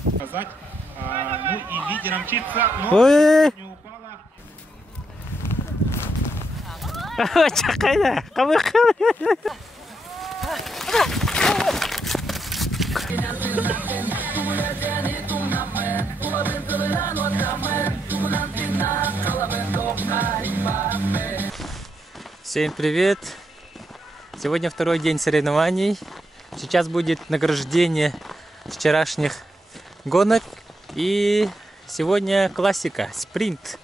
Ну и лидером мчится, но не упала. Всем привет! Сегодня второй день соревнований. Сейчас будет награждение вчерашних гонок. И сегодня классика, спринт.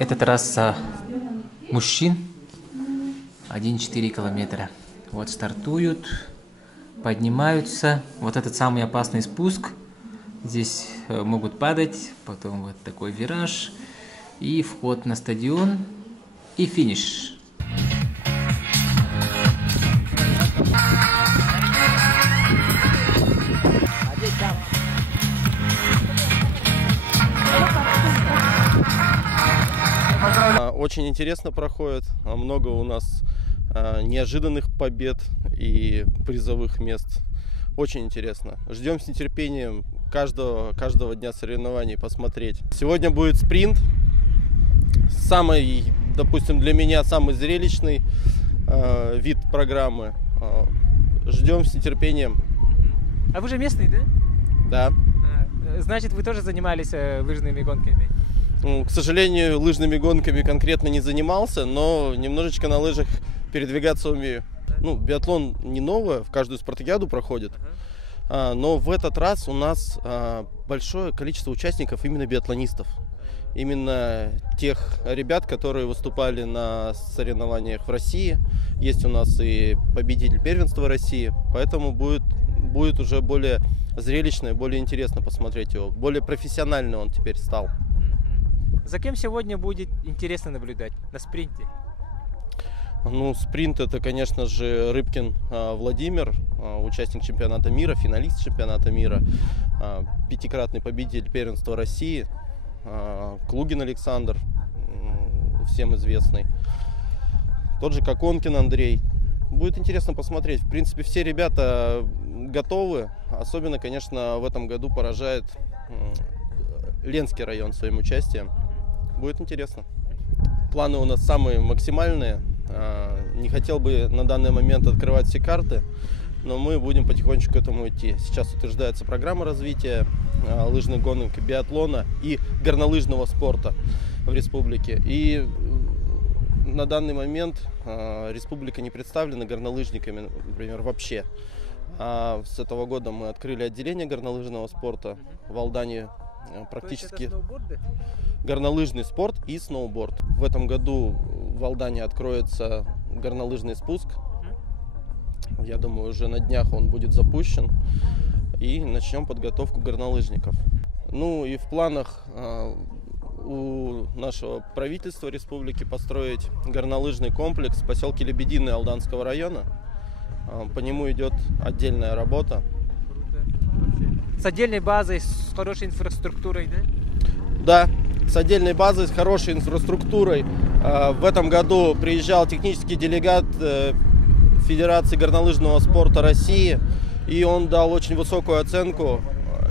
Это трасса мужчин. 1,4 километра. Вот стартуют, поднимаются. Вот этот самый опасный спуск. Здесь могут падать. Потом вот такой вираж. И вход на стадион. И финиш. Очень интересно проходит, много у нас неожиданных побед и призовых мест. Очень интересно. Ждем с нетерпением каждого дня соревнований посмотреть. Сегодня будет спринт. Самый, допустим, для меня самый зрелищный вид программы. Ждем с нетерпением. А вы же местный, да? Да. Значит, вы тоже занимались лыжными гонками? К сожалению, лыжными гонками конкретно не занимался, но немножечко на лыжах передвигаться умею. Ну, биатлон не новое, в каждую спартакиаду проходит. Но в этот раз у нас большое количество участников именно биатлонистов. Именно тех ребят, которые выступали на соревнованиях в России. Есть у нас и победитель первенства России, поэтому будет уже более зрелищно и более интересно посмотреть его. Более профессионально он теперь стал. За кем сегодня будет интересно наблюдать на спринте? Ну, спринт это, конечно же, Рыбкин Владимир, участник чемпионата мира, финалист чемпионата мира, пятикратный победитель первенства России, Клугин Александр, всем известный, тот же Коконкин Андрей. Будет интересно посмотреть. В принципе, все ребята готовы. Особенно, конечно, в этом году поражает Ленский район своим участием. Будет интересно. Планы у нас самые максимальные. Не хотел бы на данный момент открывать все карты, но мы будем потихонечку к этому идти. Сейчас утверждается программа развития лыжных гонок, биатлона и горнолыжного спорта в республике. И на данный момент республика не представлена горнолыжниками, например, вообще. А с этого года мы открыли отделение горнолыжного спорта в Алдане. Практически горнолыжный спорт и сноуборд. В этом году в Алдане откроется горнолыжный спуск. Я думаю, уже на днях он будет запущен. И начнем подготовку горнолыжников. Ну и в планах у нашего правительства республики построить горнолыжный комплекс в поселке Лебединое Алданского района. По нему идет отдельная работа. С отдельной базой, с хорошей инфраструктурой, да? Да, с отдельной базой, с хорошей инфраструктурой. В этом году приезжал технический делегат Федерации горнолыжного спорта России, и он дал очень высокую оценку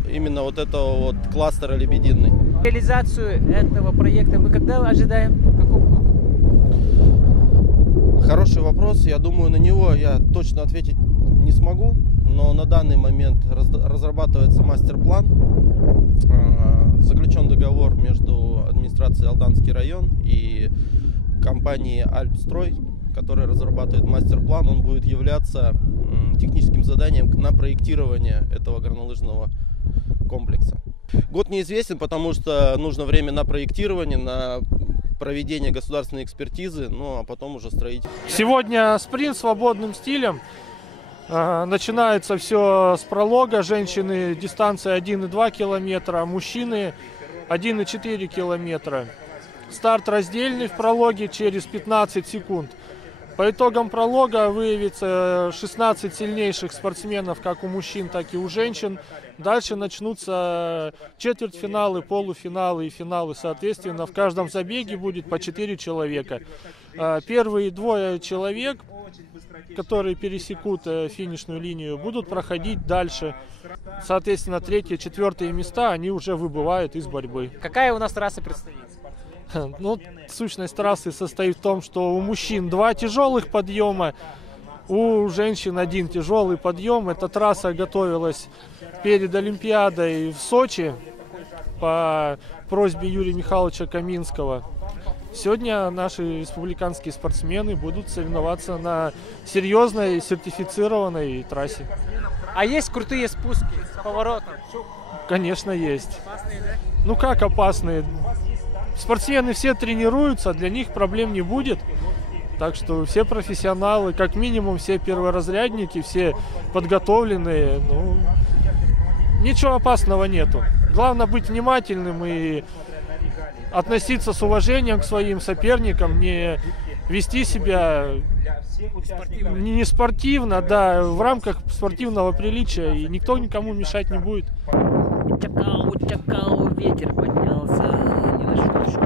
именно вот этого вот кластера Лебединый. Реализацию этого проекта мы когда ожидаем? В каком году? Хороший вопрос. Я думаю, на него я точно ответить не смогу. Но на данный момент разрабатывается мастер-план. Заключен договор между администрацией Алданский район и компанией Альпстрой, которая разрабатывает мастер-план. Он будет являться техническим заданием на проектирование этого горнолыжного комплекса. Год неизвестен, потому что нужно время на проектирование, на проведение государственной экспертизы, ну а потом уже строительство. Сегодня спринт свободным стилем. Начинается все с пролога. Женщины дистанция 1,2 километра, мужчины 1,4 километра. Старт раздельный в прологе через 15 секунд. По итогам пролога выявится 16 сильнейших спортсменов, как у мужчин, так и у женщин. Дальше начнутся четвертьфиналы, полуфиналы и финалы. Соответственно, в каждом забеге будет по 4 человека. Первые 2 человек, которые пересекут финишную линию, будут проходить дальше. Соответственно, 3-е, 4-е места, они уже выбывают из борьбы. Какая у нас трасса предстоит? Ну, сущность трассы состоит в том, что у мужчин 2 тяжелых подъема, у женщин 1 тяжелый подъем. Эта трасса готовилась перед Олимпиадой в Сочи по просьбе Юрия Михайловича Каминского. Сегодня наши республиканские спортсмены будут соревноваться на серьезной сертифицированной трассе. А есть крутые спуски с поворотом? Конечно, есть. Опасные, да? Ну как опасные? Спортсмены все тренируются, для них проблем не будет. Так что все профессионалы, как минимум все перворазрядники, все подготовленные. Ну, ничего опасного нету. Главное быть внимательным и относиться с уважением к своим соперникам, не вести себя не спортивно, да, в рамках спортивного приличия, и никто никому мешать не будет. Чакау, ветер поднялся не на шуточку.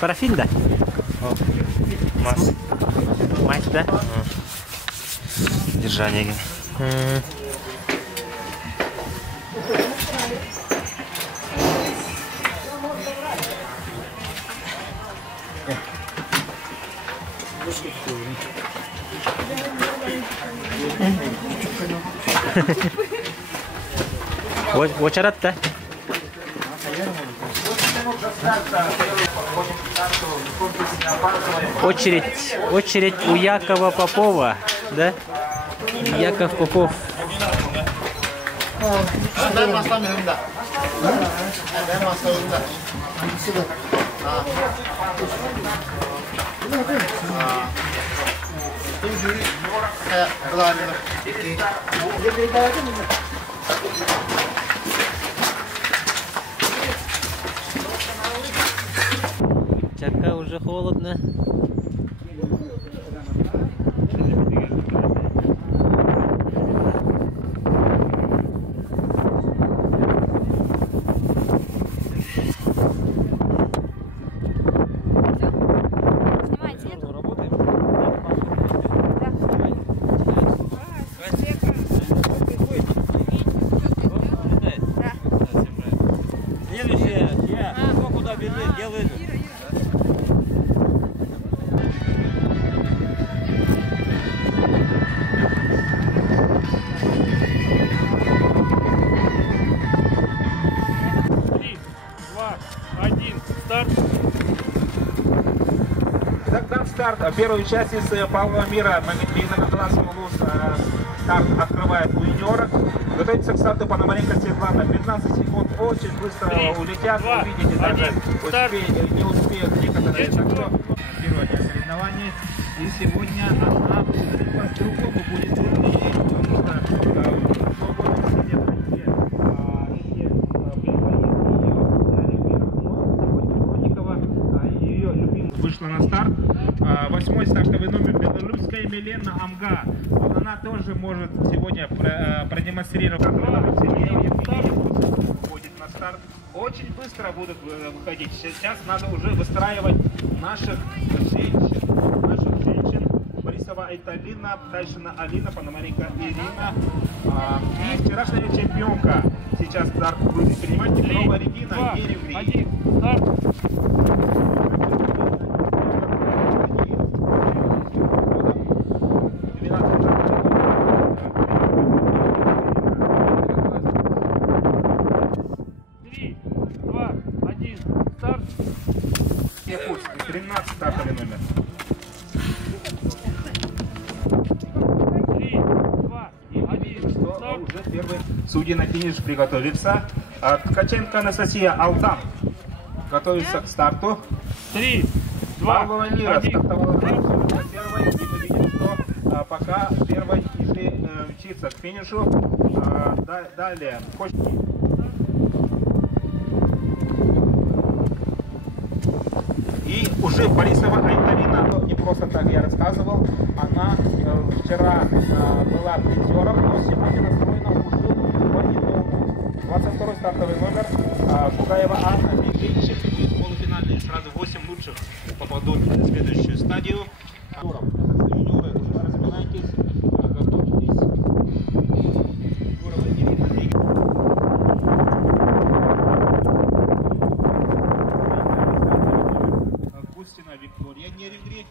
Парафин, да? Масс. Мать, да? Держание. Очередь-то. Очередь у Якова Попова, да? Яков Попов. Чака уже холодно. Старт. Первый участница Павла Мира, Магомедина Каталасский улус. Старт открывает у юниора. Готовится к старту Пономаренко Светлана. 15 секунд. Очень быстро 3, улетят. 2, Вы видите, даже 1, не успеют некоторые. Так что первое соревнование. И сегодня она по-другому будет сильнее, потому что ее любимый вышла на старт. 8-й стартовый номер белорусская Милена Амга. Вот она тоже может сегодня продемонстрировать, выходит на старт. Очень быстро будут выходить. Сейчас надо уже выстраивать наших женщин. Борисова Айталина, Тайшина Алина, Пономаренко Ирина. И вчерашняя чемпионка. Сейчас старт будет принимать Петрова Регина, Ереври. Старт. 13 стартовый номер. 3, 2, 1, что уже первый судьи на финиш приготовится. Ткаченко Анастасия Алтан готовится к старту. 3, 2, Павлова Мира стартовала раньше. Первый, и мы видим, что пока первой шли мчиться к финишу. Далее. И уже Борисова Айталина, не просто так я рассказывал, она вчера была призером, но сегодня настроена уже по-иному. 22-й стартовый номер Бугаева Анна, бегущих будет полуфинальный. Сразу 8 лучших попадут в следующую стадию. Юниоры, уже разминайтесь, готовьтесь. Уровень не видно, двигайтесь. Густина Виктория Нерегри.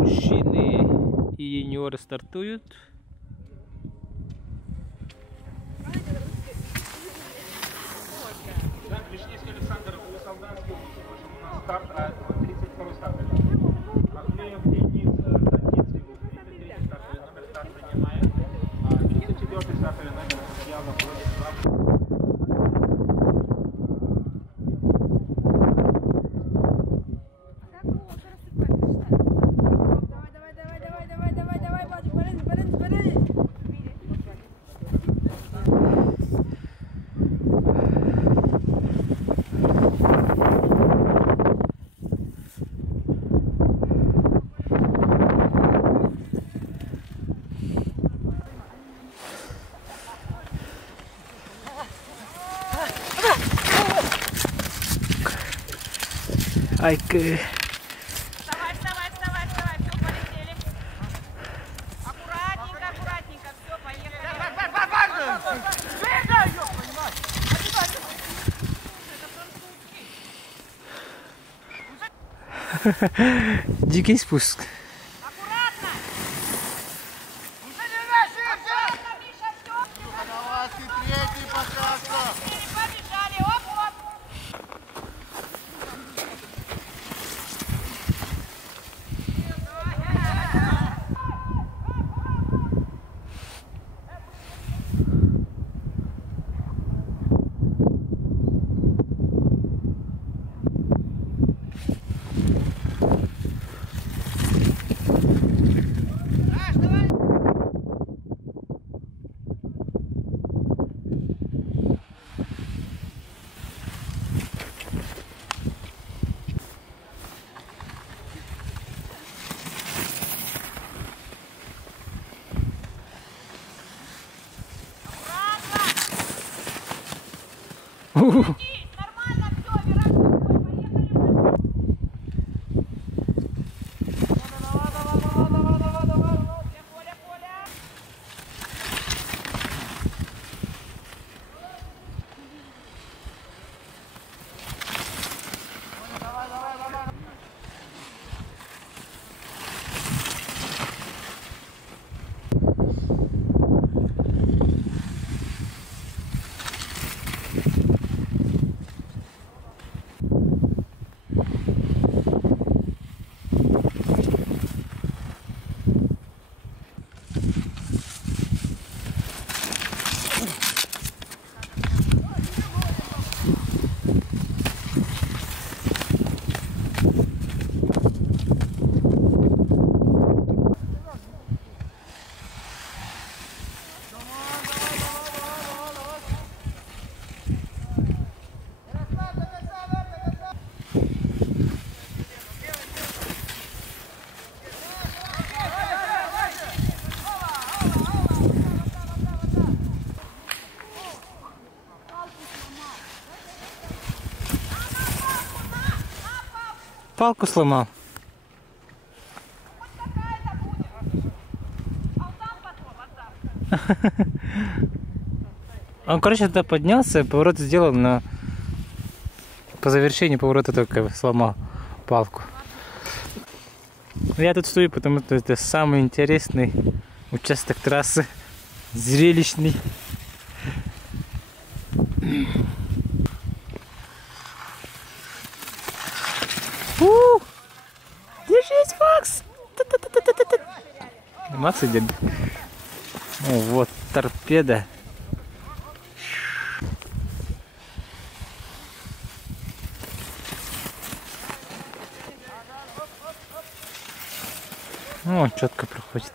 Мужчины и юниоры стартуют. Да, Вишневский Александр Солдатский, у нас старт, 32-й старт. Ахмеев Денис Дантинский был 33-й стартовый номер, старт принимает. 34-й стартовый номер явно Владислав. Ай-ка. Вставай, все, полетели. Аккуратненько, все, поехали. Дикий спуск. Аккуратно. Миша, все. Третий пока что. Побежали, оп-оп. Нормально, все, вираж такой, поехали. Поля. Палку сломал. Он, короче, туда поднялся, поворот сделал, но по завершении поворота только сломал палку. Я тут стою, потому что это самый интересный участок трассы. Зрелищный. Держись, Макс! Макс идет. О, вот торпеда. О, четко проходит.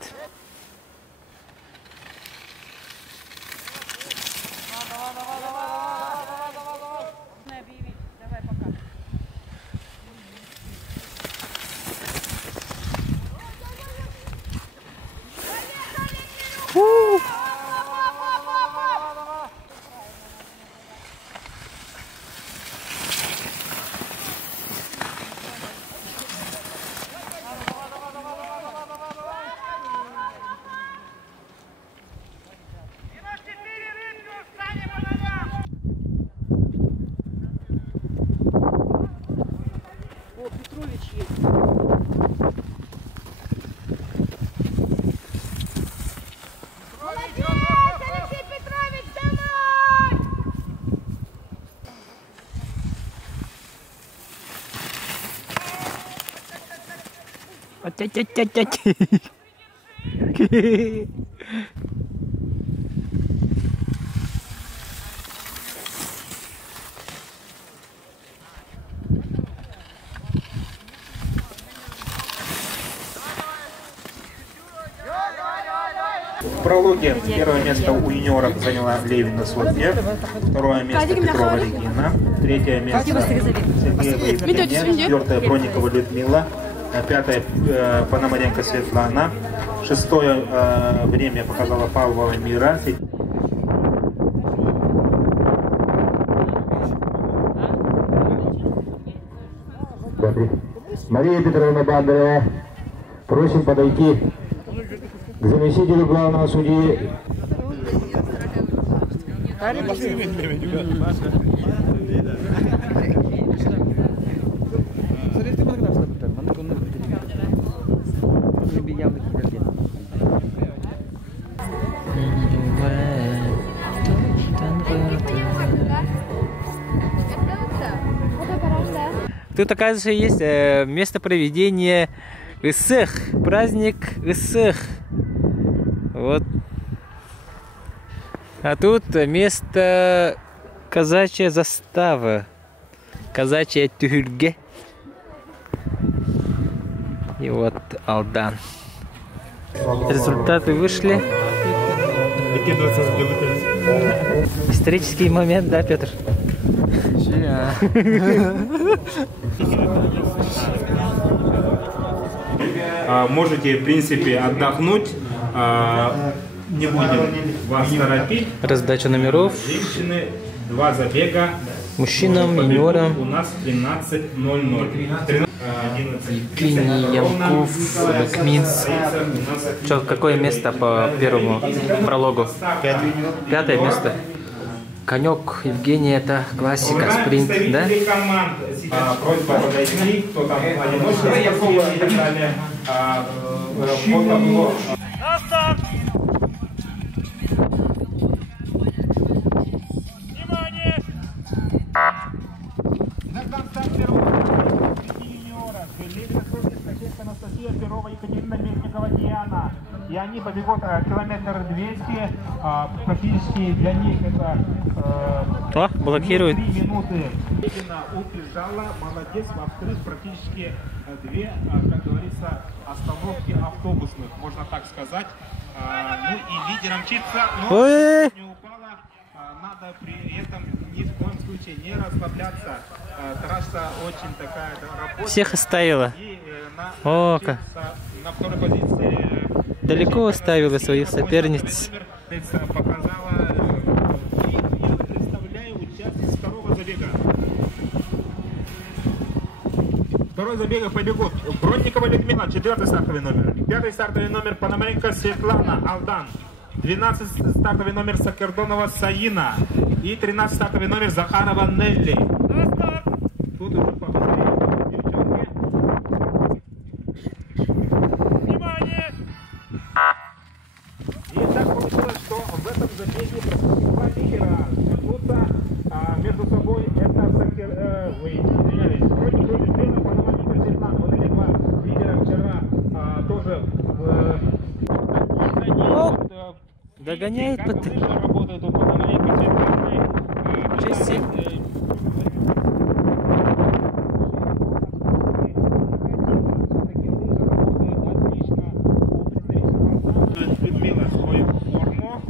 В прологе первое место у юниоров заняла Левина Софья, второе место Петрова Регина, третье место Сергеева Евгения, четвертое Бронникова Людмила, пятое Пономаренко Светлана, шестое время показала Павлова Мира. Мария Петровна Бандерева, просим подойти к заместителю главного судьи. Тут, оказывается, есть место проведения Исых, праздник Исых. Вот. А тут место казачья застава, казачья тюрьга. И вот Алдан. Результаты вышли. Исторический момент, да, Петр? Можете, в принципе, отдохнуть. Не будем вас торопить. Раздача номеров. Женщины, 2 забега. Мужчинам, юниорам. У нас 13:00. Евгений Ямков, Бекминск. Что, какое место по первому прологу? Пятое место. Конек Евгений, это классика, спринт, да? Просьба подойти, кто там одиночный и так далее. Внимание! Нагдан старт первого юниора. Левина Софья, Скачевка, Анастасия, Перова, Екатерина, Мельникова, Диана. И они побегут километр 200. Практически для них это блокирует. 3 минуты. Левина убежала, молодец, во-вторых, практически 2, как говорится, остановки автобусных, можно так сказать. Ну и лидером мчится, но не упала. Надо при этом ни в коем случае не расслабляться. Трасса очень такая работа. Всех оставила. И О-ка. на второй позиции Далеко оставила своих соперниц. Показала, и я представляю участниц второго забега. Второй забег побегут Бронникова Людмила, 4-й стартовый номер. 5-й стартовый номер Пономаренко Светлана Алдан. 12-й стартовый номер Сакердонова Саина. И 13-й стартовый номер Захарова Нелли. Тут уже побыстрее девчонки. Внимание! И так получилось, что в этом забеге два лидера соревнуются между собой. Это Бронникова Людмила, Пономаренко Светлана. Вот эти два лидера вчера тоже догоняет. Как работают у Пономаренко Светланы. Людмила свою форму,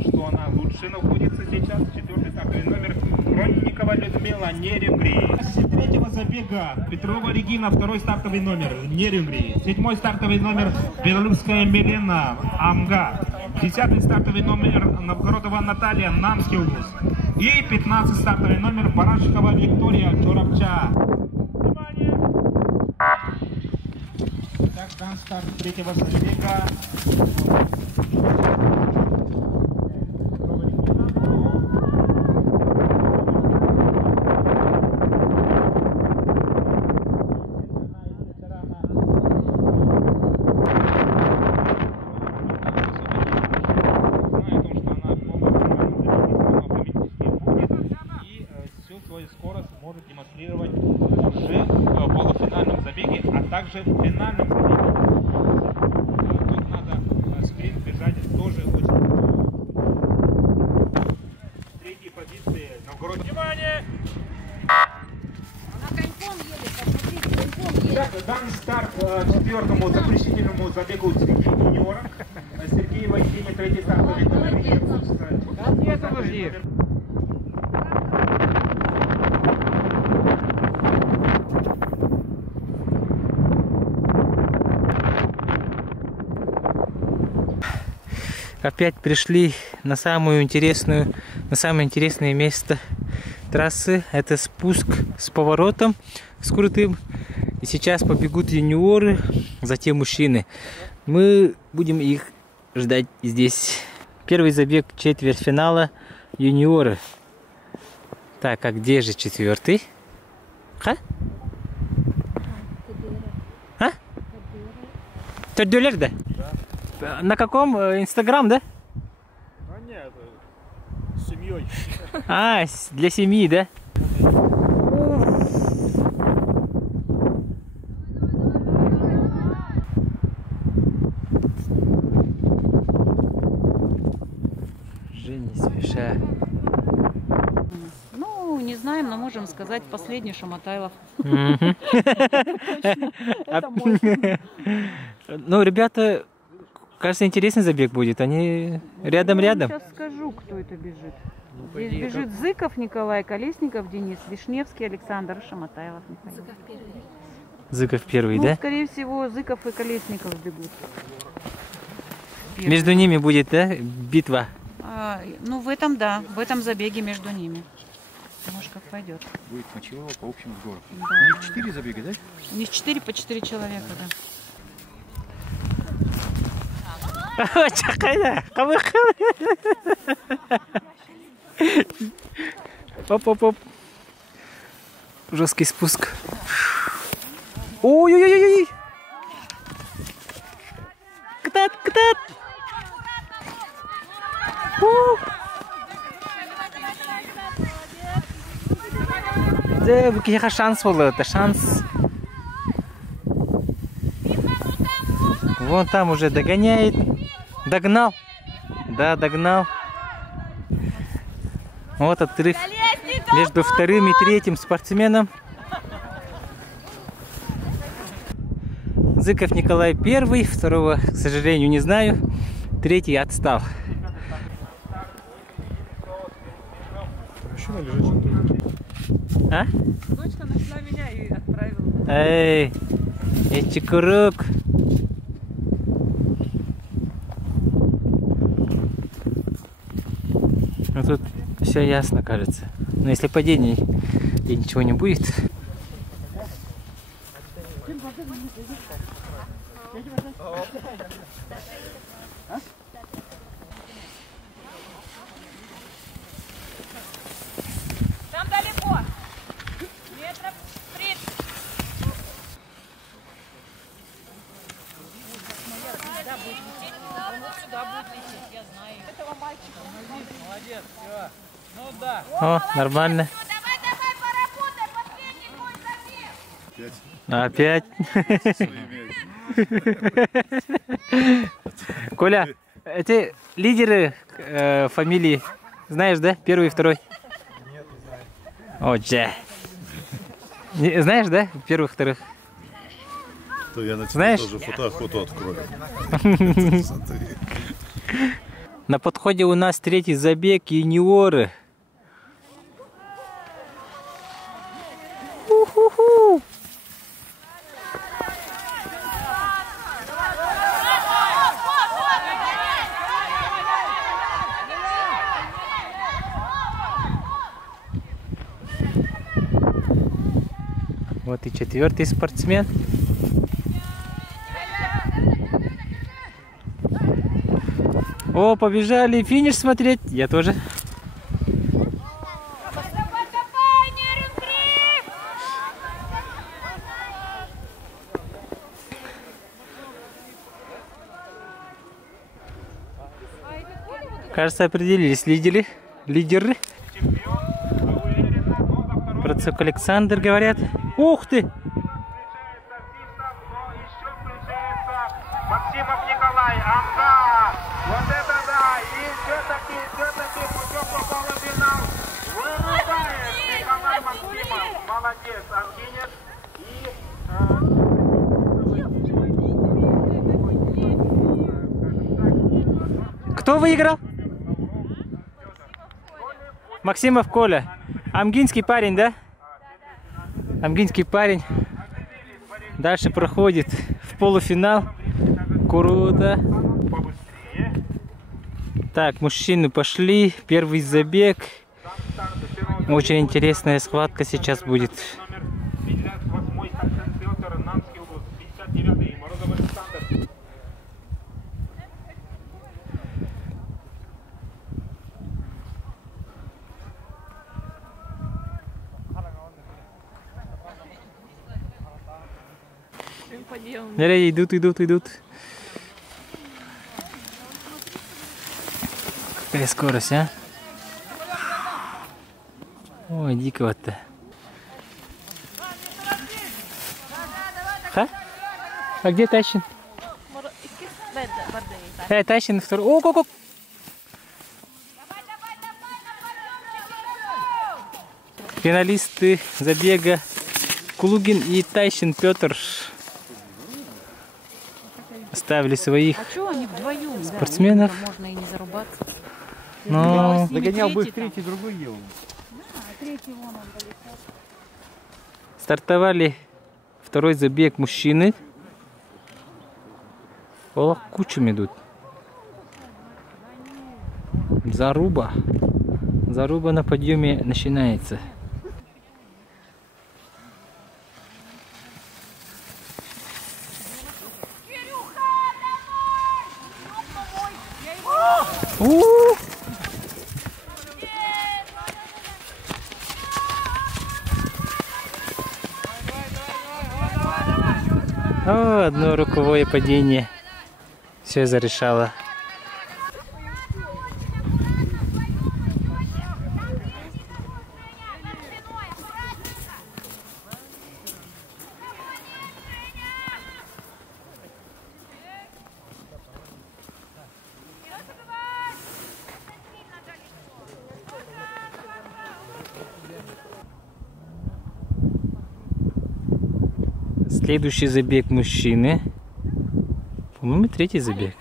что она лучше находится сейчас. 4-й стартовый номер Бронникова Людмила, Нерюнгри. С 3-го забега Петрова Регина, 2-й стартовый номер Нерюнгри. 7-й стартовый номер Белорусская Милена, Амга. 10-й стартовый номер Новгородова Наталья, Намский область. И 15-й стартовый номер Барашкова Виктория, Чорапча. Внимание! Так, там старт 3-го забега. Скорость может демонстрировать уже в полуфинальном забеге, а также в финальном забеге. Тут надо спринт бежать тоже очень. Третьей позиции Новгород. Внимание! Итак, дан старт 4-му заключительному забегу среди юниоров. Сергей Войдиня, 3-й стартовый номер. Опять пришли на самое интересное место трассы. Это спуск с поворотом, с крутым. И сейчас побегут юниоры, затем мужчины. Мы будем их ждать здесь. Первый забег четвертьфинала юниоры. Так, а где же 4-й? Төрдөлер, да? На каком? Инстаграм, да? Нет, с семьей. Для семьи, да? Женя, спеша. Ну, не знаем, но можем сказать последний Шаматайлов. Ну, ребята, кажется, интересный забег будет. Они рядом-рядом. Сейчас скажу, кто это бежит. Здесь бежит Зыков Николай, Колесников Денис, Вишневский Александр, Шаматайлов Михаил. Зыков первый, да? Скорее всего, Зыков и Колесников бегут. Между ними будет, да, битва? Ну, в этом забеге между ними. Может, как пойдет. Будет Мочилова по общему сбору. Да. У них 4 забега, да? У них 4 по 4 человека, да. Оп-оп-оп. Жесткий спуск. Ой-ой-ой-ой! Ктат! Да, bu kiga шанс bo'ldi, это шанс. Вон там уже догоняет. Догнал. Да, догнал. Вот отрыв между вторым и третьим спортсменом. Зыков Николай первый, второго, к сожалению, не знаю. Третий отстал. А? Дочка нашла меня и отправила. Эй, Чекурук. Ну тут все ясно, кажется. Но если падений и ничего не будет. Там далеко. Метров 30. Вот сюда будет лететь, я знаю. Этого мальчика. Молодец, все. Ну да. О, нормально. Давай, поработай, последний бой забил. Опять? Коля, эти лидеры фамилии знаешь, да? Первый и второй? Нет, не знаю. О, джа. Знаешь, да? Первых, вторых? То я на тебя Знаешь? тоже фото открою. На подходе у нас третий забег юниоры. У-ху-ху. Вот и четвертый спортсмен. О, побежали финиш смотреть. Я тоже. Кажется, определились лидеры. Процук Александр, говорят. Ух ты! Максимов Николай, ага! Вот это да! И все-таки путем попал в финал. Вырубает Николай Максимов. Молодец, Ангинец. Кто выиграл? Максимов Коля. Амгинский парень, да? Амгинский парень. Дальше проходит в полуфинал. Круто. Так, мужчины пошли. Первый забег. Очень интересная схватка сейчас будет. Идут. Какая скорость, а? Ой, дико-то. А где Тащин? Тащин второй. О, ко-ко! Финалисты забега Кулугин и Тащин Петр оставили своих спортсменов. Можно и не зарубаться. Но... Догонял бы их третий, другой ел. Стартовали второй забег мужчины. О, кучами идут. Заруба. Заруба на подъеме начинается. О, одно руковое падение. Все зарешало. Следующий забег мужчины. По-моему, третий забег.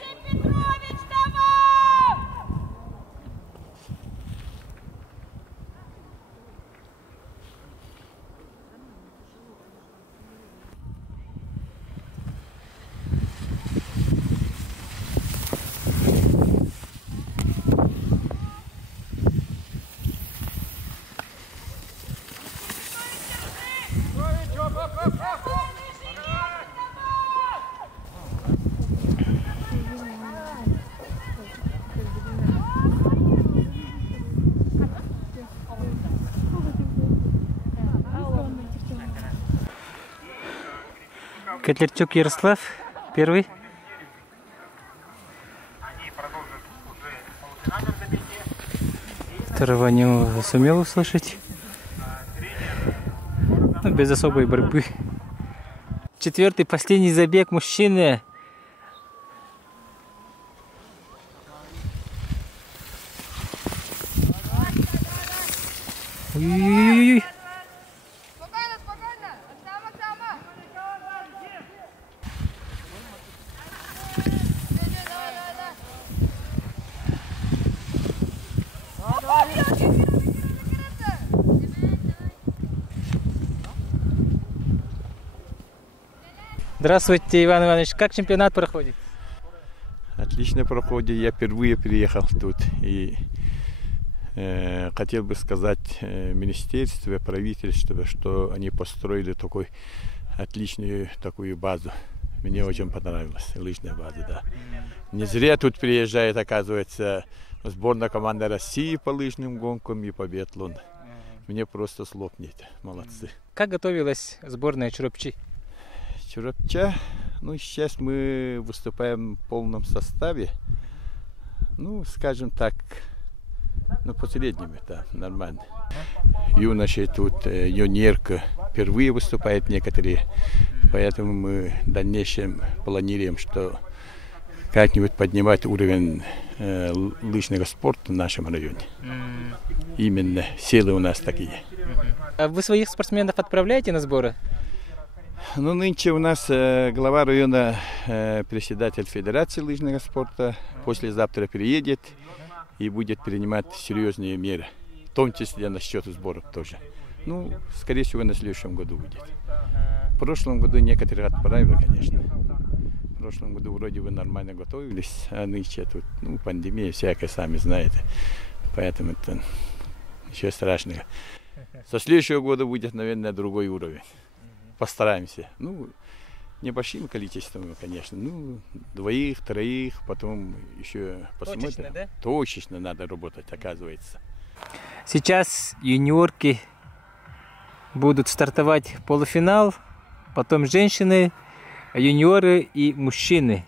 Котлярчук Ярослав, первый. Второго не сумел услышать. Ну, без особой борьбы. Четвертый, последний забег мужчины. Ой-ой-ой. Здравствуйте, Иван Иванович. Как чемпионат проходит? Отлично проходит. Я впервые приехал тут. И хотел бы сказать министерству, правительству, что они построили такую отличную такую базу. Мне очень понравилась лыжная база, да. Не зря тут приезжает, оказывается, сборная команда России по лыжным гонкам и по биатлону. Мне просто слов нет. Молодцы. Как готовилась сборная Чурапчи? Чурапча, ну сейчас мы выступаем в полном составе. Ну, скажем так, ну, последними, да, нормально. Юноши тут, юниорка впервые выступают некоторые. Поэтому мы в дальнейшем планируем, что как-нибудь поднимать уровень лыжного спорта в нашем районе. Именно силы у нас такие. А вы своих спортсменов отправляете на сборы? Ну, нынче у нас глава района, председатель Федерации лыжного спорта, послезавтра приедет и будет принимать серьезные меры, в том числе насчет сборов тоже. Ну, скорее всего, на следующем году будет. В прошлом году некоторые отправили, конечно. В прошлом году вроде бы нормально готовились, а нынче тут, ну, пандемия всякая, сами знаете. Поэтому это ничего страшного. Со следующего года будет, наверное, другой уровень. Постараемся. Ну, небольшим количеством, конечно. Ну, двоих, троих, потом еще посмотрим. Точечно, да? Точечно надо работать, оказывается. Сейчас юниорки будут стартовать полуфинал, потом женщины, юниоры и мужчины.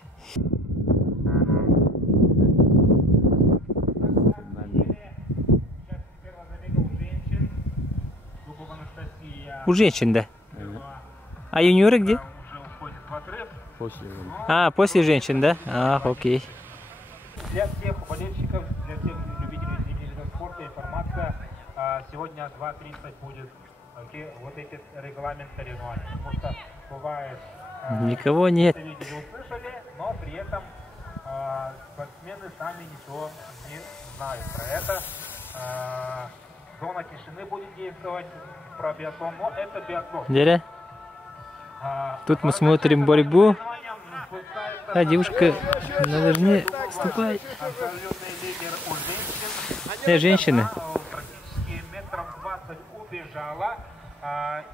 У женщин, да. А юниоры где? После женщин, да? Окей. Для всех болельщиков, для всех любителей зимнего спорта информация. Сегодня 2:30 будет вот этот регламент соревнований. Потому что бывает... Никого нет. Услышали, но при этом спортсмены сами ничего не знают про это. Зона тишины будет действовать про биатлон, но это биатлон. Дядя? Тут мы смотрим борьбу. А девушка на лыжне вступает. Женщина. Практически метров 20 убежала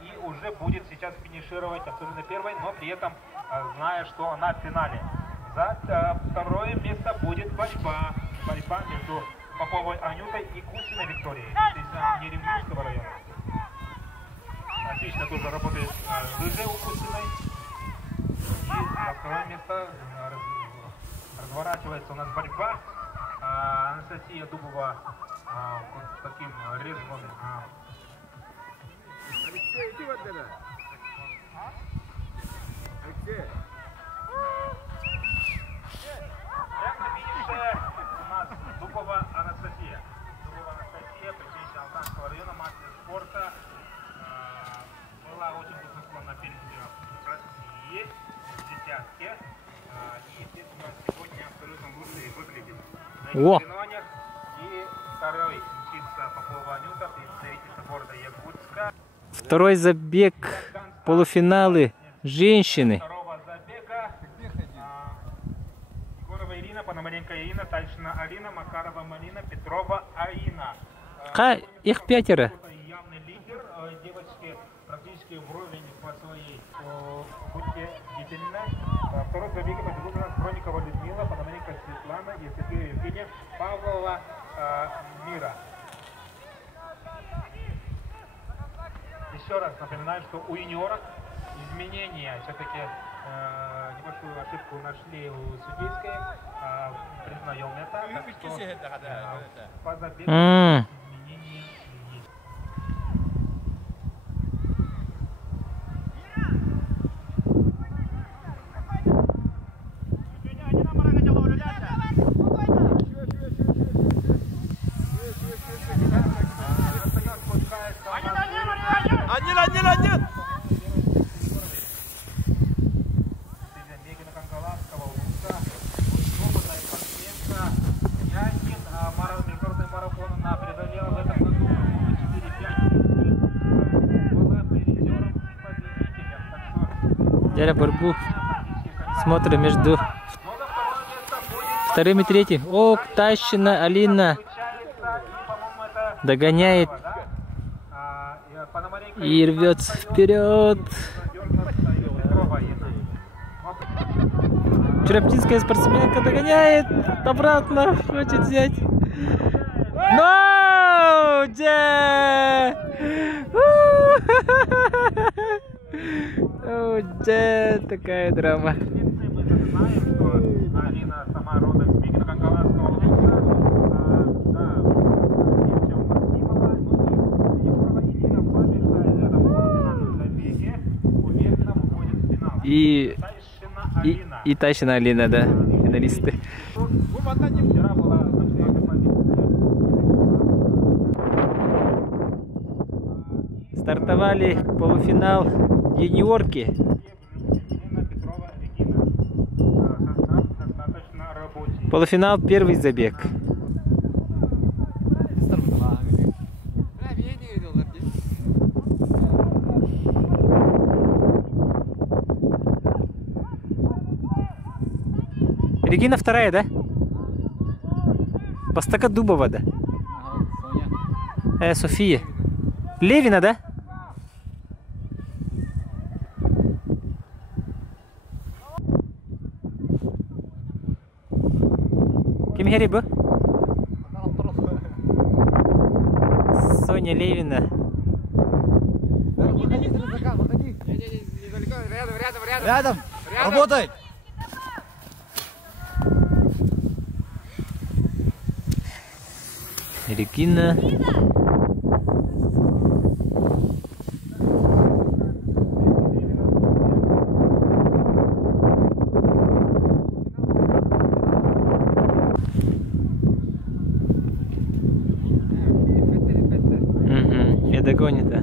и уже будет сейчас финишировать особенно первой, но при этом зная, что она в финале. За второе место будет борьба. Борьба между Поповой Анютой и Кусиной Викторией. Из Нерюнгрижского района. Отлично тоже работает лыжи у Кусиной. И за второе место разворачивается у нас борьба. Анастасия Дубова вот таким резвым. Алексей, иди вот туда. Алексей. Прямо на финише у нас Дубова Анастасия. Дубова Анастасия, представитель Алтанского района, мастер спорта. Была очень высоко на переднем России, в десятке. И, естественно, сегодня абсолютно лучшие выглядит на соревнованиях. И второй мчится Попова Анюта, представительница города Якутска. Второй забег, полуфиналы, женщины. Второго забега Егорова Ирина, Пономаренко Ирина, Тальшина Арина, Макарова Марина, Петрова Арина. Их 5. Явный лидер, девочки практически вровень по своей. Будьте бдительны. Второй забег победит у нас Броникова Людмила, Пономаренко Светлана, Евсеева Евгения, Павлова Мира. Еще раз напоминаю, что у юниорок изменения все-таки небольшую ошибку нашли у судейской, признаем это, так что по забегу изменений есть. Один! Теперь борьбу смотрим между вторым и третьим. О, Тащина Алина догоняет и рвется вперед. Черептинская спортсменка догоняет, обратно хочет взять. Но! Такая драма. Алина сама родом с Мигино-Канкаласского улуса. Да, Максимова, ну и Егорова Ирина побеждает в этом полуфинальном забеге. Уверенно выходит в финал. И Тащина Алина, да, финалисты. Вчера была Стартовали полуфинал юниорки. Полуфинал, первый забег. Регина вторая, да? Постака Дубова, да? София. Левина, да? Кем Гериба? Соня Левина. Выходи. Рядом. Работай. Регина. И догонит, да.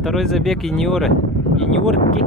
Второй забег юниора. Юниорки.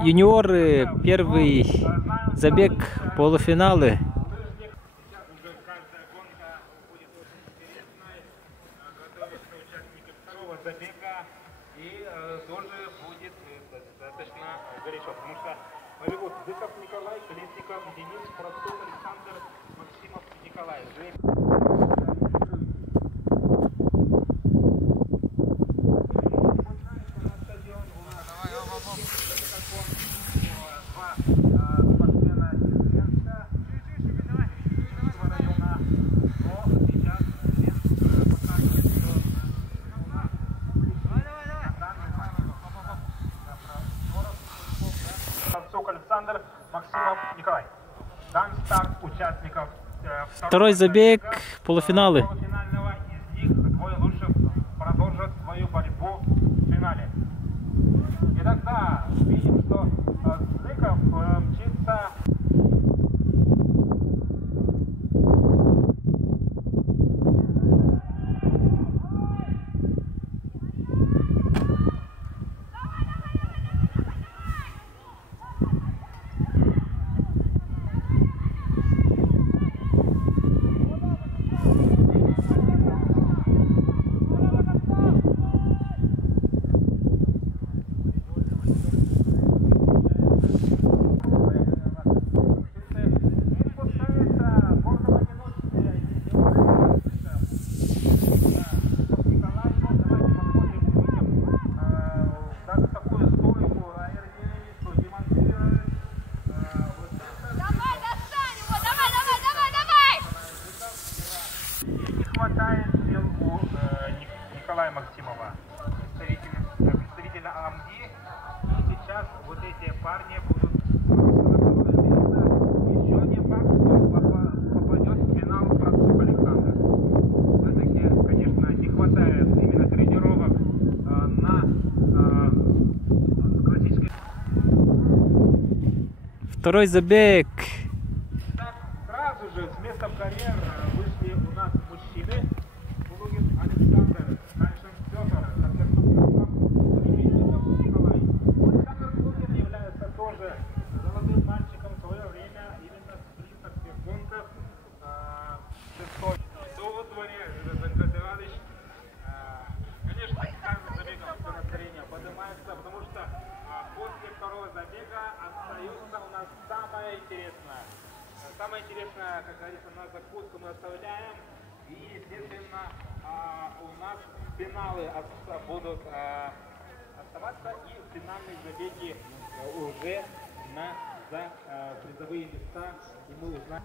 Юниоры, первый забег, полуфиналы. И тоже будет достаточно горячо, потому что побегут Зыков Николай, Колесников Денис, Процов Александр, Максимов Николай. Процук Александр, Максимов Николай. Дан старт участников. Второй забег, полуфиналы. Полуфинального из них двое лучших продолжат свою борьбу в финале. И тогда видим, что Зыков мчится. Николая Максимова, представителя АМГИ. И сейчас вот эти парни будут еще не факт, что попадет в финал Процук Александр. Все-таки, конечно, не хватает именно тренировок на классической. Второй забег. Так, сразу же с места в карьер вышли у нас мужчины. Булугин Александр, Кальшин Петр, Концертов Ярослав, Николай. Александр Булугин является тоже золотым мальчиком в свое время именно в спринтах в гонках. Шестой. До дворе Дмитрий Иванович. Конечно, с каждым забегом все настроение поднимается, потому что после второго забега остается у нас самое интересное. Самое интересное, как говорится, на закуску мы оставляем. И, естественно, у нас финалы будут оставаться, и финальные забеги уже за призовые места, и мы узнаем.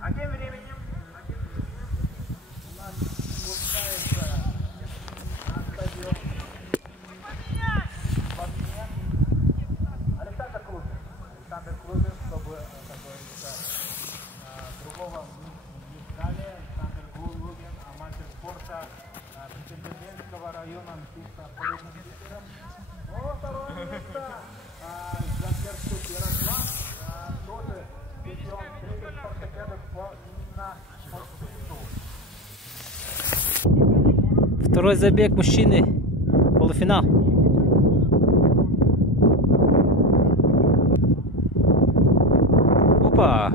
А тем временем у нас спускается на стадион Александр Клубин, чтобы, как говорится, другого не ждали. Александр Клубин, мастер спорта Преображенского района, МТИСа, второе место Концертов Ярослав, тоже ведем третий спортсмен именно по спринту. Второй забег мужчины. Полуфинал. Опа!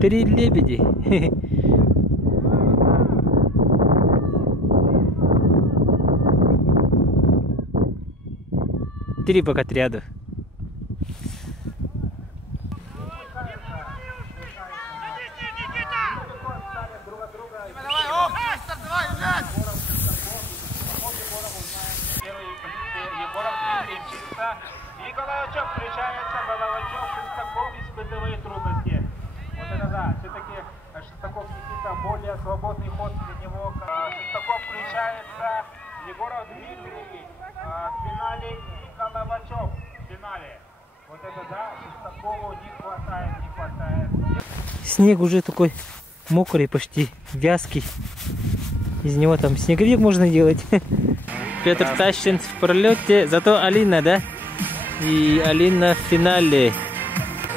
3 лебеди. Три пока отряда. И Головачев встречается, Головачев, Шестаков испытывает трудности. Вот это да, все-таки Шестаков Никита более свободный ход для него. Шестаков включается, Егоров Дмитрий в финале и Головачев в финале. Вот это да, Шестакову не хватает. Снег уже такой мокрый, почти вязкий. Из него там снеговик можно делать. Петр Тащин в пролете, зато Алина, да? И Алина в финале.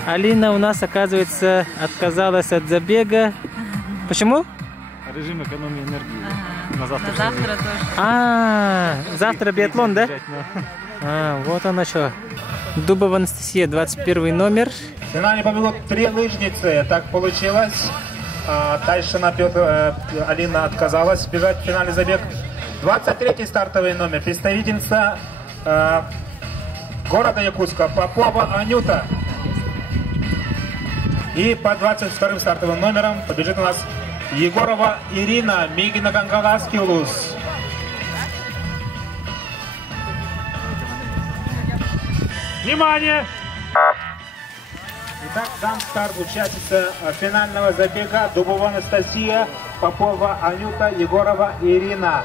Алина у нас, оказывается, отказалась от забега. Почему? Режим экономии энергии. На завтра, тоже. Завтра биатлон, да? Вот она что. Дубова Анастасия, 21 номер. В финале победут 3 лыжницы. Так получилось. Тайшина Алина отказалась бежать в финале забег. 23-й стартовый номер. Представительница города Якутска Попова Анюта. И по 22-м стартовым номером побежит у нас Егорова Ирина, Мигина Кангаласкилус. Внимание! Итак, дан старт участница финального забега Дубова Анастасия, Попова Анюта, Егорова Ирина.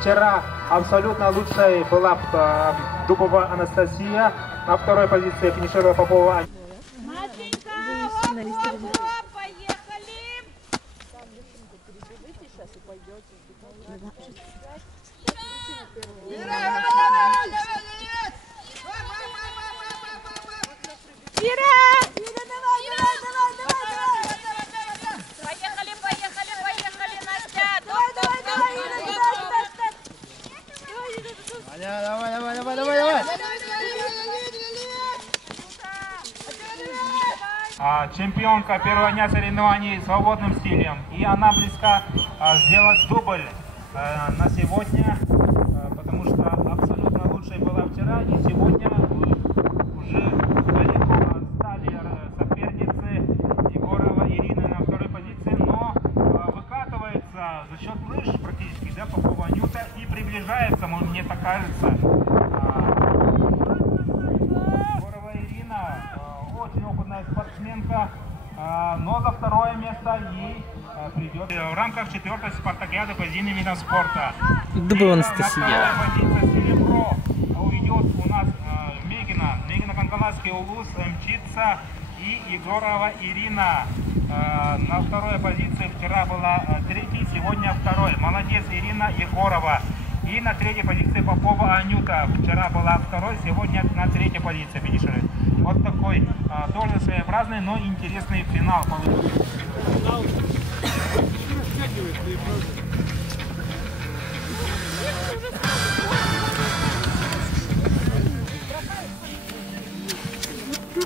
Вчера абсолютно лучшей была Дубова Анастасия. На второй позиции финишировала Попова. Чемпионка первого дня соревнований свободным стилем. И она близка сделать дубль на сегодня, потому что абсолютно лучшей была вчера. И сегодня уже далеко отстали соперницы Егорова Ирина на второй позиции, но выкатывается за счет лыж практически, да, Попова Анюта, и приближается, мне так кажется. Очень опытная спортсменка, но за второе место ей придет в рамках 4-й спартакиады по зимним видам спорта. Дубова Анастасия. Позиция серебро уйдет у нас Мегина Канкаласки Улус, мчится, и Егорова Ирина. На второй позиции вчера была третьей, сегодня второй. Молодец Ирина Егорова. И на третьей позиции Попова Анюта. Вчера была второй, сегодня на третьей позиции финиширует. Вот такой тоже своеобразный, но интересный финал получился.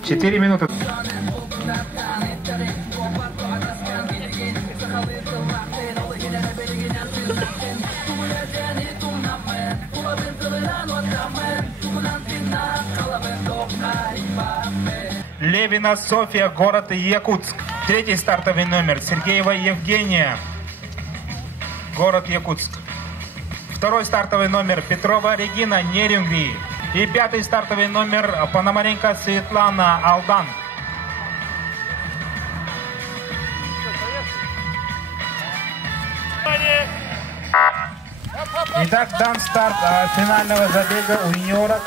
Четыре минуты. Левина Софья, город Якутск. Третий стартовый номер. Сергеева Евгения, город Якутск. Второй стартовый номер. Петрова Регина, Нерюнгри. И пятый стартовый номер. Пономаренко Светлана, Алдан. Итак, дан старт финального забега у юниорок.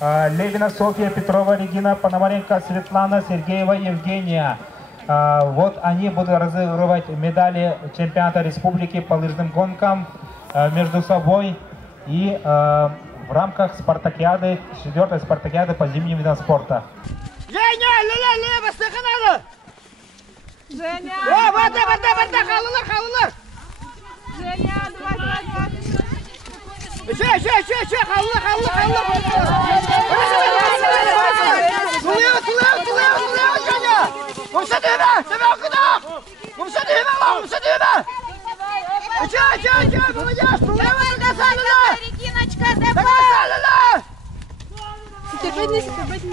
Левина Софья, Петрова Регина, Пономаренко Светлана, Сергеева Евгения. Вот они будут разыгрывать медали чемпионата республики по лыжным гонкам между собой и в рамках спартакиады, 4-й спартакиады по зимним видам спорта. Женя, лево, стыка надо! Женя! О, вода, халылар! Женя, давай! Че, халылар! Тулева, Женя! Умса дыма! Че, молодец! Давай, догасай, Региночка, давай!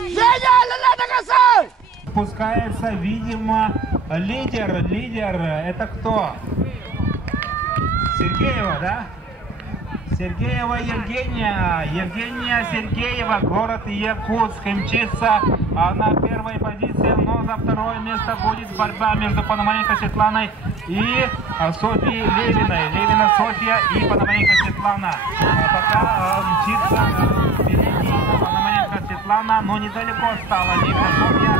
Женя, догасай! Спускается, видимо, лидер. Это кто? Сергеева, да? Сергеева Евгения. Евгения Сергеева, город Якутск, мчится на первой позиции, но за второе место будет борьба между Пономаренко Светланой и Софьей Левиной. Левина Софья и Пономаренко Светлана. Пока мчится впереди Пономаренко Светлана, но недалеко стала Левина Софья.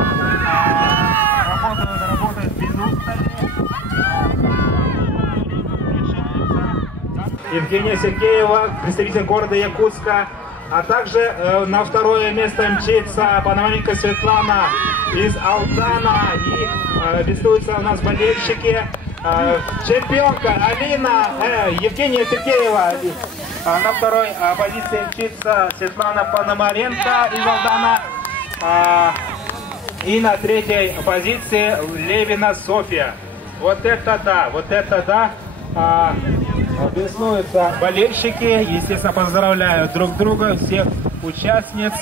Работают без устали. Евгения Сергеева, представитель города Якутска, а также на второе место мчится Пономаренко Светлана из Алдана. И рисуются у нас болельщики. Чемпионка Алина Евгения Сергеева. На второй позиции мчится Светлана Пономаренко из Алдана. И на третьей позиции Левина Софья. Вот это да. Беснуются болельщики, естественно, поздравляют друг друга, всех участниц.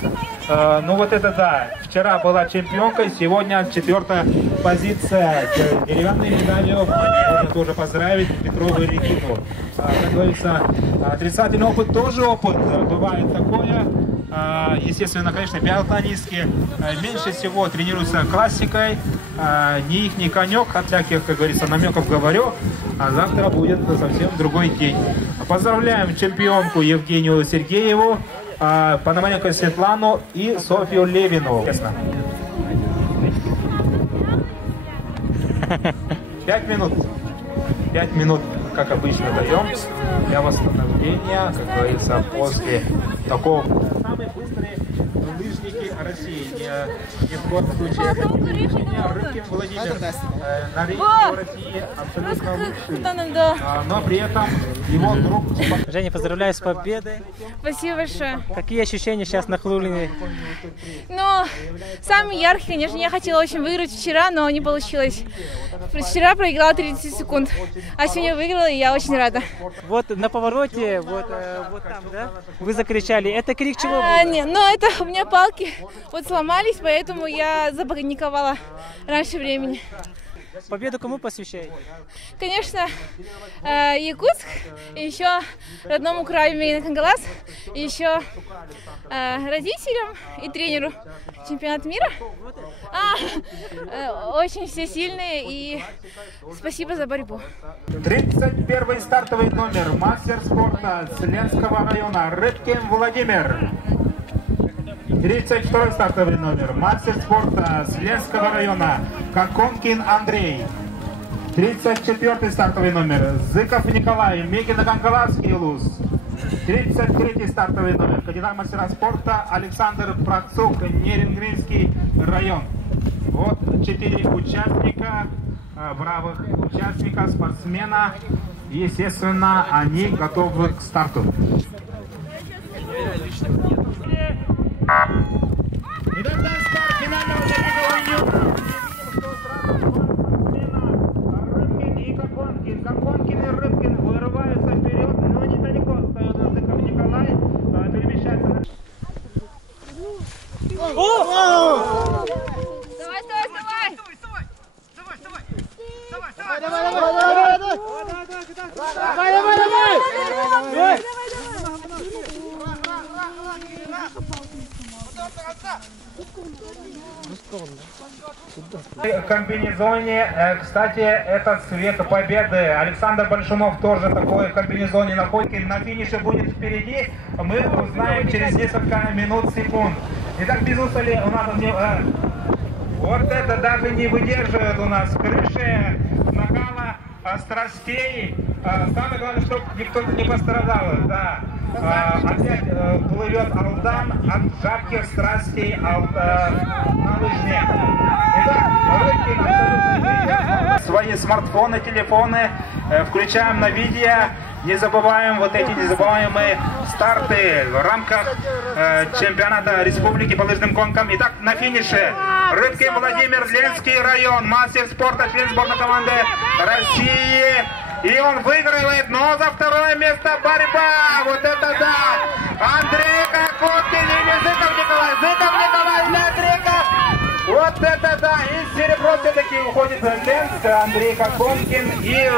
Ну вот это да, вчера была чемпионкой, сегодня 4-я позиция с деревянной медалью. Можно тоже поздравить Петрову и Регину. Как говорится, отрицательный опыт тоже опыт, бывает такое. Естественно, конечно, биатлонистки меньше всего тренируются классикой, не их, не конек, от всяких, как говорится, намеков говорю. а завтра будет совсем другой день. Поздравляем чемпионку Евгению Сергееву, Пономаренко Светлану и Софью Левину. 5 минут. 5 минут, как обычно, даем для восстановления, как говорится, после такого. Самые быстрые лыжники России. Не в коем случае Рыбкин Владимир на рейтинге России абсолютно лучший. Но при этом его друг... Женя, поздравляю с победой. Спасибо большое. Какие ощущения сейчас на Хлулине? Ну, самый яркий, конечно, я хотела очень выиграть вчера, но не получилось. Вчера проиграла 30 секунд, а сегодня выиграла, и я очень рада. Вот на повороте, вот там, да? Вы закричали. Это крик чего был? Нет, ну это у меня палки вот сломались, поэтому я запаниковала раньше времени. Победу кому посвящаете? Конечно, Якутск, и еще родному краю Мегина-Кангалас, и еще родителям и тренеру чемпионата мира. Очень все сильные, и спасибо за борьбу. 31-й стартовый номер, мастер спорта с Ленского района, Рыбкин Владимир. 32-й стартовый номер, мастер спорта с Ленского района, Коконкин Андрей. 34-й стартовый номер, Зыков Николай, Мегино-Кангаласский улус. 33-й стартовый номер, кандидат мастера спорта Александр Процук, Нерингринский район. Вот 4 участника, бравых участника, спортсмена. Естественно, они готовы к старту. Итак, на старт финального забега Рыбкин и Коконкин. Коконкин и Рыбкин вырываются вперед, но недалеко остается Зыков Николай, перемещается на... В комбинезоне, кстати, это цвет победы. Александр Большунов тоже такой в комбинезоне находится. На финише будет впереди. Мы узнаем через несколько минут, секунд. Итак, без устали у нас... Вот это даже не выдерживает у нас крыши, накала, страстей. Самое главное, чтобы никто не пострадал. Да. Опять плывет Алдан от жарких страстей на лыжне. Итак, свои смартфоны, телефоны включаем на видео. Не забываем вот эти незабываемые старты в рамках чемпионата республики по лыжным гонкам. Итак, на финише Рыбкин Владимир, Ленский район, мастер спорта, член сборной команды России. И он выигрывает, но за второе место борьба. Вот это да! Андрей Коконкин или Зыков Николай. Зыков Николай для Андрейка. Вот это да! И серебро все-таки уходит Ленск, Андрей Коконкин. И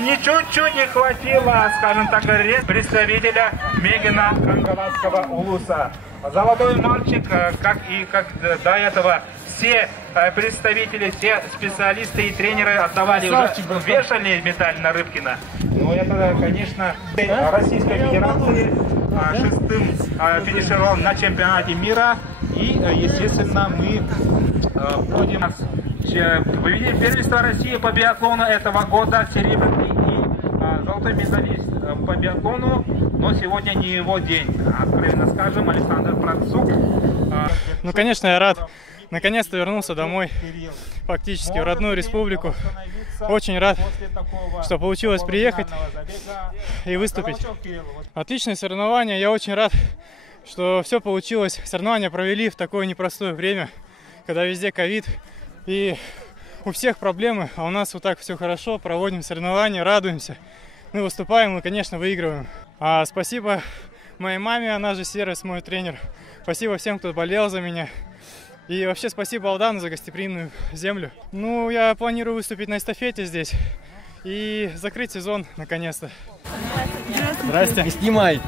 ни чуть-чуть не хватило, скажем так, представителя Мегино-Кангаласского улуса. Золотой мальчик, как до этого, все представители, все специалисты и тренеры отдавали, уже вешали медаль на Рыбкина. Но это, конечно, Российской Федерации шестым финишировал на чемпионате мира. И, естественно, мы будем победитель первенства России по биатлону этого года, серебряный и золотой медалист по биатлону. Но сегодня не его день. Откровенно скажем, Александр Процук. Ну, конечно, я рад. Наконец-то вернулся домой, фактически в родную республику. Очень рад, что получилось приехать и выступить. Отличные соревнования. Я очень рад, что все получилось. Соревнования провели в такое непростое время, когда везде ковид и у всех проблемы, а у нас вот так все хорошо. Проводим соревнования, радуемся. Мы выступаем и, конечно, выигрываем. Спасибо моей маме, она же сервис, мой тренер. Спасибо всем, кто болел за меня. И вообще спасибо Алдану за гостеприимную землю. Ну, я планирую выступить на эстафете здесь и закрыть сезон наконец-то. Здрасте. Не снимай.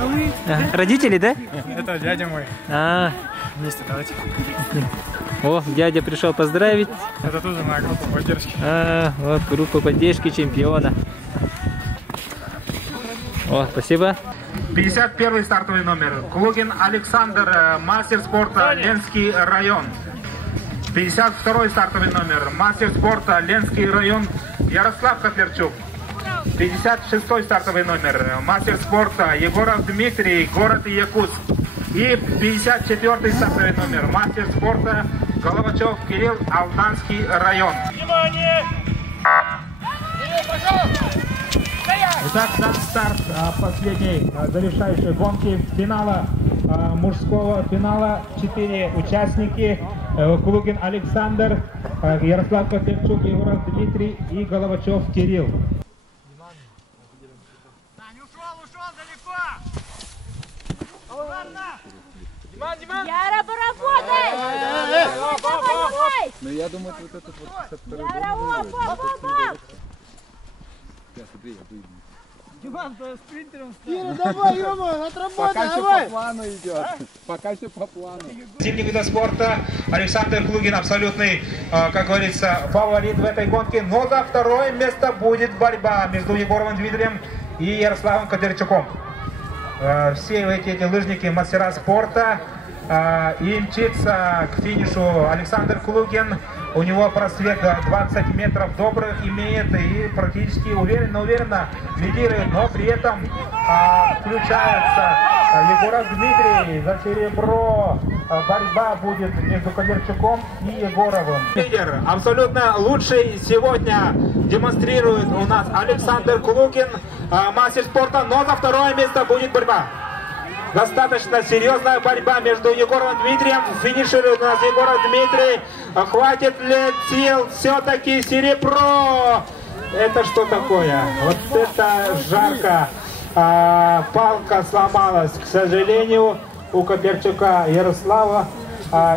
А вы? Родители, да? Это дядя мой. Вместе давайте. О, дядя пришел поздравить. Это тоже моя группа поддержки. Вот группа поддержки чемпиона. О, спасибо. 51 стартовый номер. Клугин Александр, мастер спорта, Ленский район. 52 стартовый номер. Мастер спорта, Ленский район, Ярослав Котлярчук. 56 стартовый номер. Мастер спорта, Егоров Дмитрий, город Якутск. И 54 стартовый номер. Мастер спорта, Головачев Кирилл, Алданский район. Внимание! Итак, дан старт последней завершающей гонки финала, мужского финала. 4 участники. Клугин Александр, Ярослав Котлярчук, Егоров Дмитрий и Головачев Кирилл. Яра, поработай! Давай! Ну я думаю, вот этот вот... Яра, оп! Сейчас, смотри, я выйду. Диман, по спринтером стал. Кира, давай, ё-моё, отработай, пока давай! все по плану идет. Пока все по плану. Зимний вид спорта. Александр Клугин абсолютный, как говорится, фаворит в этой гонке. Но за второе место будет борьба между Егоровым Дмитрием и Ярославом Котлярчуком. Все эти лыжники мастера спорта. И мчится к финишу Александр Клугин. У него просвет 20 метров добрых имеет и практически уверенно лидирует, но при этом включается Егоров Дмитрий за серебро. Борьба будет между Котлярчуком и Егоровым. Лидер абсолютно лучший сегодня демонстрирует у нас Александр Клугин, мастер спорта, но за второе место будет борьба. Достаточно серьезная борьба между Егоровым Дмитрием. Финиширует у нас Егоров Дмитрий. Хватит ли сил? Все-таки серебро. Это что такое? Вот это жарко. Палка сломалась, к сожалению, у Котлярчука Ярослава.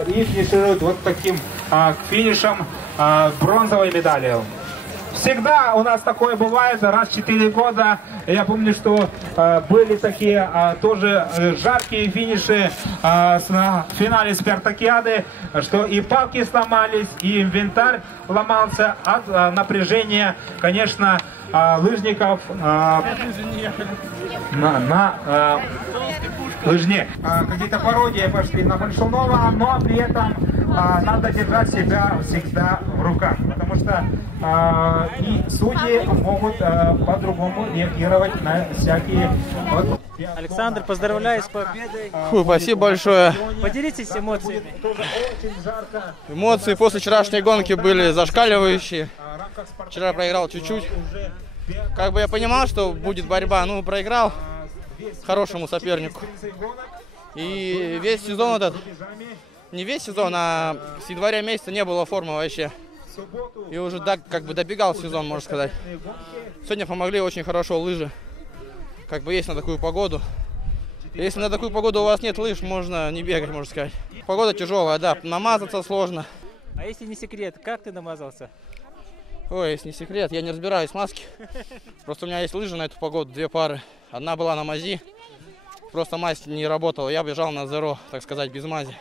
И финиширует вот таким финишем бронзовой медалью. Всегда у нас такое бывает, раз в 4 года. Я помню, что были такие тоже жаркие финиши в финале спартакиады, что и палки сломались, и инвентарь ломался от напряжения, конечно, лыжников на лыжне. Какие-то пародии пошли на Большунова, но при этом надо держать себя всегда в руках, потому что и судьи могут по-другому реагировать на всякие... Вот. Александр, поздравляю с победой. Фу, спасибо большое. Поделитесь эмоциями. Эмоции после вчерашней гонки были зашкаливающие. Вчера проиграл чуть-чуть. Как бы я понимал, что будет борьба, но проиграл хорошему сопернику. И весь сезон этот, не весь сезон, а с января месяца не было формы вообще. И уже как бы добегал сезон, можно сказать. Сегодня помогли очень хорошо лыжи. Как бы есть на такую погоду. Если на такую погоду у вас нет лыж, можно не бегать, можно сказать. Погода тяжелая, да, намазаться сложно. А если не секрет, как ты намазался? Ой, если не секрет, я не разбираюсь в маске. Просто у меня есть лыжи на эту погоду, 2 пары. Одна была на мази, просто мазь не работала. Я бежал на зеро, так сказать, без мази.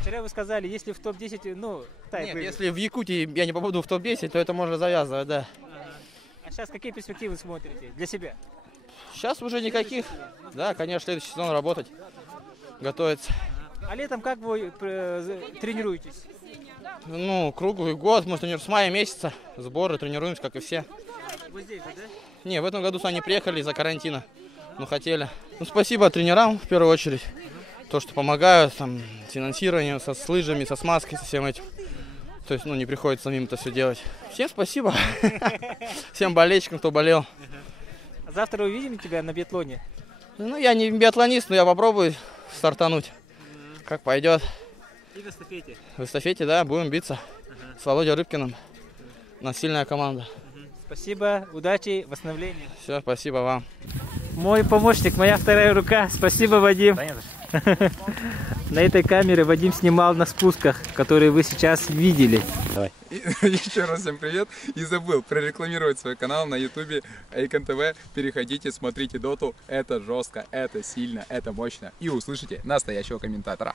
Вчера вы сказали, если в топ-10, ну... Нет, если в Якутии я не попаду в топ-10, то это можно завязывать, да. А сейчас какие перспективы смотрите для себя? Сейчас уже никаких. Да, конечно, следующий сезон работать, готовиться. А летом как вы тренируетесь? Ну, круглый год, мы с мая месяца сборы, тренируемся, как и все. Вы здесь же, да? Не, в этом году сами приехали из-за карантина, но хотели. Ну, спасибо тренерам, в первую очередь, то, что помогают, там, с финансированием, с лыжами, со смазкой, со всем этим. То есть, ну, не приходится самим это все делать. Всем спасибо. Всем болельщикам, кто болел. Завтра увидим тебя на биатлоне. Ну, я не биатлонист, но я попробую стартануть. Как пойдет. И в эстафете. В эстафете, да, будем биться с Володей Рыбкиным. У нас сильная команда. Спасибо, удачи, восстановления. Все, спасибо вам. Мой помощник, моя вторая рука. Спасибо, Вадим. На этой камере Вадим снимал на спусках, которые вы сейчас видели. Давай. Еще раз всем привет. И забыл прорекламировать свой канал на ютубе Эйкон ТВ. Переходите, смотрите доту. Это жестко, это сильно, это мощно. И услышите настоящего комментатора.